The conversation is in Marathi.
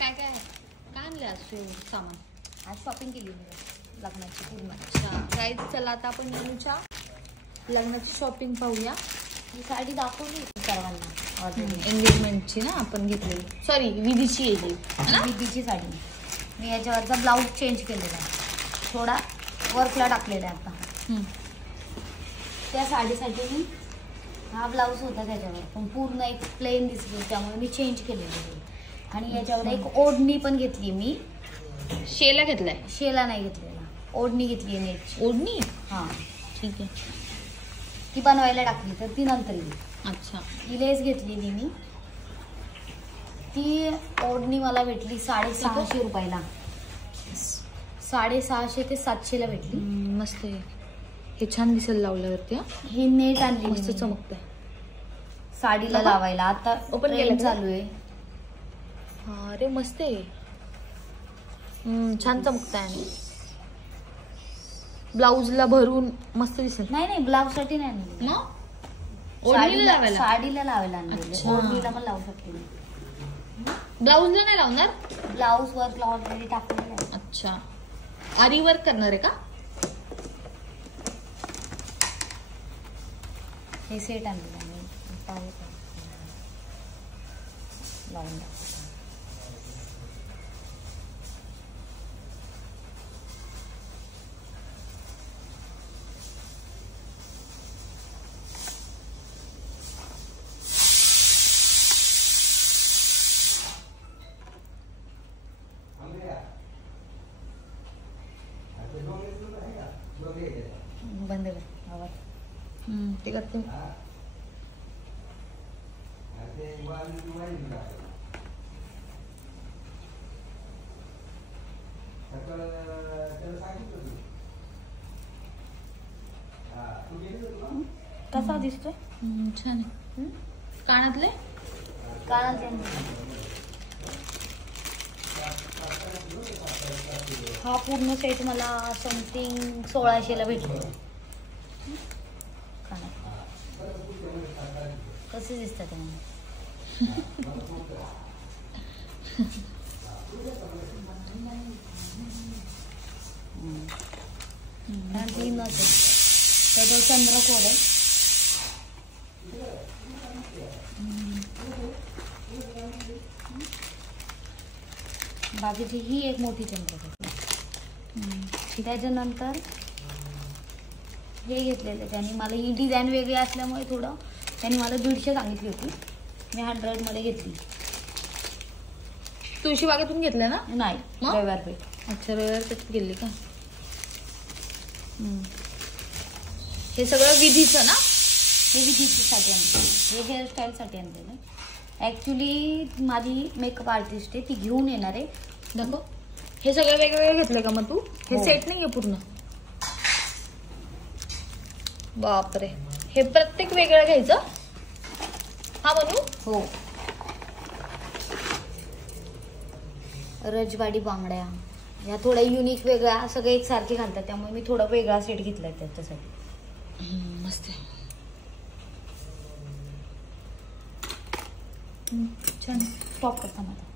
काय काय काय आणलं आज तू सामान? आज शॉपिंग केली मी लग्नाची पूर्ण. अच्छा गाईज, चला आता आपण नूच्या लग्नाची शॉपिंग पाहूया. ही साडी दाखवली सर्वांना एंगेजमेंटची ना आपण घेतलेली, सॉरी विधीची येते ना, विधीची साडी. मी याच्यावरचा ब्लाऊज चेंज केलेला आहे, थोडा वर्कला टाकलेला आहे आता. त्या साडीसाठी मी हा ब्लाऊज होता त्याच्यावर, पण पूर्ण एक प्लेन दिसली त्यामुळे मी चेंज केलेली आहे. आणि याच्यावर एक ओढणी पण घेतली मी. शेला घेतलाय? शेला नाही घेतलेला, ओढणी घेतली आहे नेटची. ओढणी? हां ठीक आहे. ती बनवायला टाकली तर ती नंतर येईल. अच्छा. ही लेस घेतलेली मी, ती ओढणी मला भेटली 650 रुपयाला. 650 ते 700ला भेटली. मस्त आहे, हे छान दिसेल लावल्यावरती. ही नेट आणली मस्त चमकत साडीला लावायला. आता ओपन केलं चालू आहे. हा अरे मस्त आहे, छान चमकत आहे. आणि ब्लाऊजला भरून मस्त दिसेल. नाही नाही, ब्लाऊज साठी नाही आणली, साडीला लावायला आणली. ओढणीला पण लावू शकते मी. ब्लाऊजला नाही लावणार? ब्लाऊज वर्कला ऑलरेडी टाकलेलं आहे. अच्छा, आरी वर्क करणार आहे का? हे सेट आणलेलं आहे लावून. बंद कर आवाज. ते करते. कसा दिसतोय? छान आहे. कानातले हा पूर्ण सेट मला समथिंग 1600ला भेटले. कसे दिसतात त्याच्यावर चंद्रकोर आहे. बाकीची ही एक मोठी चंद्रकोर. त्याच्यानंतर हे घेतलेलं, त्याने मला ही डिझाईन वेगळी असल्यामुळे थोडं त्यांनी मला 150 सांगितली होती, मी 100 मध्ये घेतली. तुळशी बागेतून घेतलं ना? नाही, रविवार पेठ. अच्छा, रविवार पेठ गेली का? हे सगळं विधीचं ना? हे विधीसाठी आणलं, हे हेअरस्टाईलसाठी आणलेलं. ॲक्च्युली माझी मेकअप आर्टिस्ट आहे, ती घेऊन येणार आहे. दाखव. हे सगळे वेगवेगळे घेतले का मग तू? हे सेट नाही आहे पूर्ण? बापरे, हे प्रत्येक वेगळं घ्यायचं? हा बनू? हो. रजवाडी बांगड्या या थोड्या युनिक वेगळ्या, सगळे एकसारखे घालतात त्यामुळे मी थोडा वेगळा सेट घेतलाय त्याच्यासाठी. मस्त आहे, छान. स्टॉप करता मला.